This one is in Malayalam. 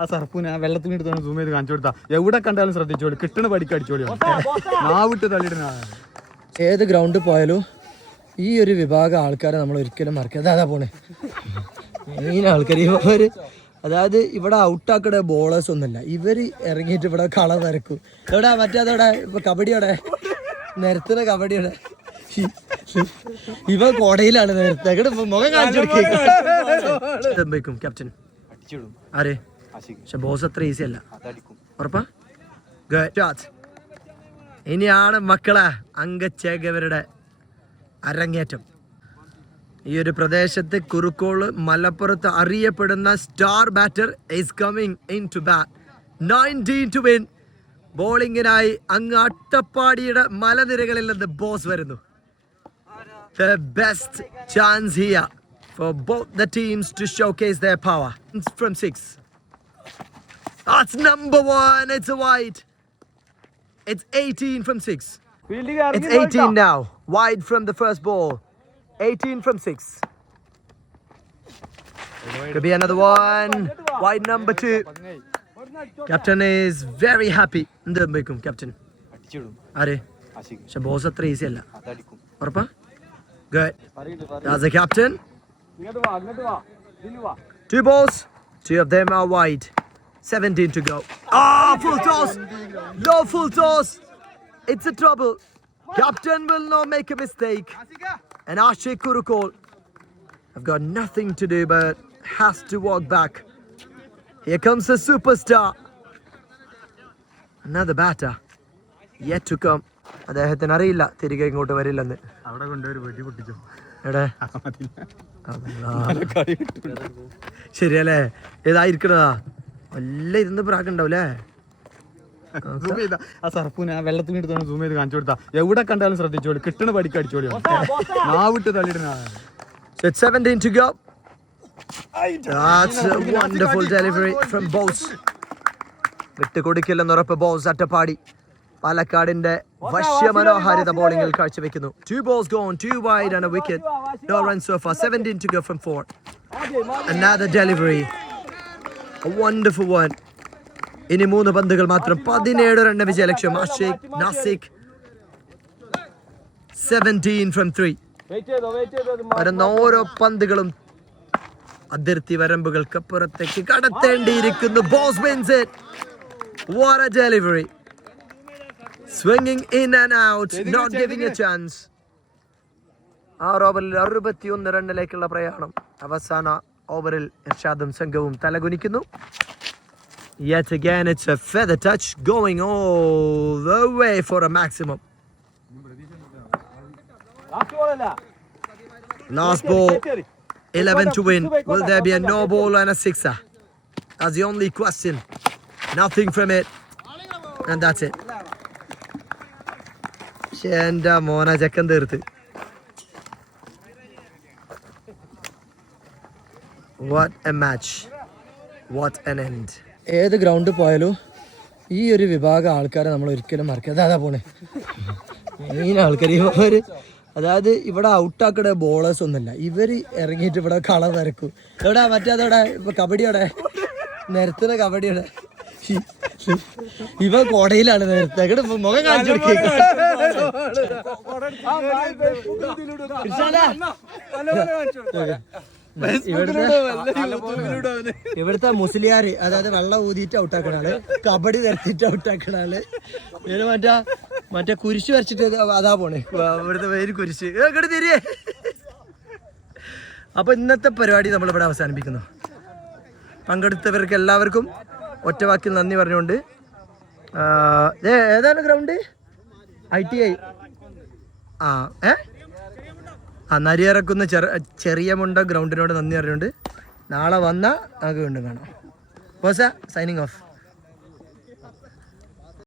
ആ സർപ്പൂന് ആ വെള്ളത്തിന് എടുത്താണ് സൂം ചെയ്ത് കാണിച്ചു കൊടുത്താ. എവിടെ കണ്ടാലും ശ്രദ്ധിച്ചോളി കിട്ടണ പടിക്ക് അടിച്ചോളി നാവിട്ട് തള്ളിയിടുന്ന ഏത് ഗ്രൗണ്ടിൽ പോയാലും ഈ ഒരു വിഭാഗം ആൾക്കാരെ നമ്മൾ ഒരിക്കലും മറക്കരുത്. അതാ പോണേ. മെയിൻ ആൾക്കാർ ഇവർ അതായത് ഇവിടെ ഔട്ടാക്കട ബോളേഴ്സ് ഒന്നുമില്ല. ഇവർ ഇറങ്ങിയിട്ട് ഇവിടെ കള നിരക്കും എവിടെ? മറ്റേതോടെ ഇപ്പൊ കബഡിയോടെ? നിരത്തുന്ന കബഡിയോടെ. ഇവ കോടയിലാണ് നിരത്തേക്കട്ടെ മുഖം കാണിച്ചു കൊടുക്കും. ക്യാപ്റ്റൻ ആരെ? പക്ഷെ ബോസ് അത്ര ഈസി അല്ല. ഉറപ്പാ. ഇനിയാണ് മക്കളെ അങ്കച്ചേകവരുടെ അരങ്ങേറ്റം. ഈ ഒരു പ്രദേശത്ത് കുറുക്കോൾ മലപ്പുറത്ത് അറിയപ്പെടുന്ന star batter is coming in to bat nineteen to win ബോളിങ്ങിനായി അങ്ങ് അട്ടപ്പാടിയുടെ മലനിരകളിൽ നിന്ന് ബോസ് വരുന്നു best chance here for both the teams to showcase their power. From from six. That's number one. It's a wide. It's 18 from six. It's 18 now. Wide from the first ball. 18 from six. Could be another one. Wide number two. Captain is very happy. എന്തും captain. ആരെ പക്ഷെ ബോസ് അത്ര ഈസി അല്ല ഉറപ്പാ Good. That's the captain. Two balls. Two of them are wide. 17 to go. Ah, full toss. No full toss. It's a trouble. Captain will not make a mistake. And Ashik Kurukol have got nothing to do but has to walk back. Here comes a superstar. Another batter. Yet to come. അദ്ദേഹത്തിന് അറിയില്ല തിരികെ ഇങ്ങോട്ട് വരില്ലെന്ന് അവിടെ കൊണ്ടുപോയി പൊട്ടിച്ചു ശരിയല്ലേ? ഏതായിരിക്കണതാ? വല്ല ഇരുന്ന് പ്രാക്കുണ്ടാവൂലേ? ആ സർപ്പൂന് ആ വെള്ളത്തിന് എടുത്താണ് സൂം ചെയ്ത് കാണിച്ചു കൊടുത്താ. എവിടെ കണ്ടാലും ശ്രദ്ധിച്ചോളി. കിട്ടണ പടിക്ക് അടിച്ചോളി വിട്ട് തള്ളിയിടുന്ന So it's 17 to go. That's a wonderful delivery from Bose. വിട്ടുകൊടുക്കില്ലെന്ന് ഉറപ്പ് ബോസ് അട്ടപ്പാടി. പാലക്കാടിന്റെ വശ്യമനോഹാരിത ബോളിംഗിൽ കാഴ്ചവെക്കുന്നു. Two balls gone two wide and wicket no run so far 17 to go from 4 another delivery. A wonderful one. ഇനി മൂന്ന് പന്തുകൾ മാത്രം. പതിനേഴ് റണ്ണ വിജയ ലക്ഷ്യം. അഷേഖ് നാസിക് സെവന്റീൻ ഫ്രം ത്രീ വരുന്ന ഓരോ പന്തുകളും അതിർത്തി വരമ്പുകൾക്കപ്പുറത്തേക്ക് കടത്തേണ്ടിയിരിക്കുന്നു. Boss wins it what a delivery Swinging in and out not giving a chance ആറ് ഓവറിൽ അറുപത്തിയൊന്ന് റണ്ണിലേക്കുള്ള പ്രയാണം അവസാന ഓവറിൽ ഇർഷാദും സംഘവും തലകുനിക്കുന്നു Yet again, it's a feather touch going all the way for a maximum. Last ball, 11 to win. Will there be a no ball and a sixer? That's the only question. Nothing from it. And that's it. എന്റെ മോന ചെക്കൻ തീർത്ത്. What a match what an end ഏത് ഗ്രൗണ്ടിൽ പോയാലും ഈ ഒരു വിഭാഗം ആൾക്കാരെ നമ്മൾ ഒരിക്കലും മറക്കരുത്. അതാ പോണേ. മെയിൻ ആൾക്കാർ ഇവർ അതായത് ഇവിടെ ഔട്ടാക്കട ബോളേഴ്സ് ഒന്നുമില്ല. ഇവർ ഇറങ്ങിയിട്ട് ഇവിടെ കള വരക്കും. എവിടെ മറ്റേ അതവിടെ ഇപ്പൊ കബഡിയോടെ? നിരത്തുന്ന കബഡിയോടെ. ഇവ കോടയിലാണ് നേരത്തെ. മുഖം കാണിച്ചു ഇവിടുത്തെ മുസ്ലിയാര് അതായത് വെള്ളം ഊതിയിട്ട് ഔട്ടാക്കണ ആൾ കബഡി നിരത്തിയിട്ട് ഔട്ടാക്കണ ആൾ. പിന്നെ മറ്റേ മറ്റേ കുരിശ് വരച്ചിട്ട് അതാ പോണേ. ഇവിടുത്തെ പേര് കുരിശ്. തിരിയേ. അപ്പൊ ഇന്നത്തെ പരിപാടി നമ്മളിവിടെ അവസാനിപ്പിക്കുന്നു. പങ്കെടുത്തവർക്ക് എല്ലാവർക്കും ഒറ്റ വാക്കിൽ നന്ദി പറഞ്ഞുകൊണ്ട് ഏതാണ് ഗ്രൗണ്ട് ഐ ടി ഐ ആ ഏ? ആ നരിയിറക്കുന്ന ചെറ ചെറിയ മുണ്ട ഗ്രൗണ്ടിനോട് നന്ദി പറഞ്ഞുകൊണ്ട് നാളെ വന്നാൽ നമുക്ക് വീണ്ടും കാണാം. ബോസ സൈനിങ് ഓഫ്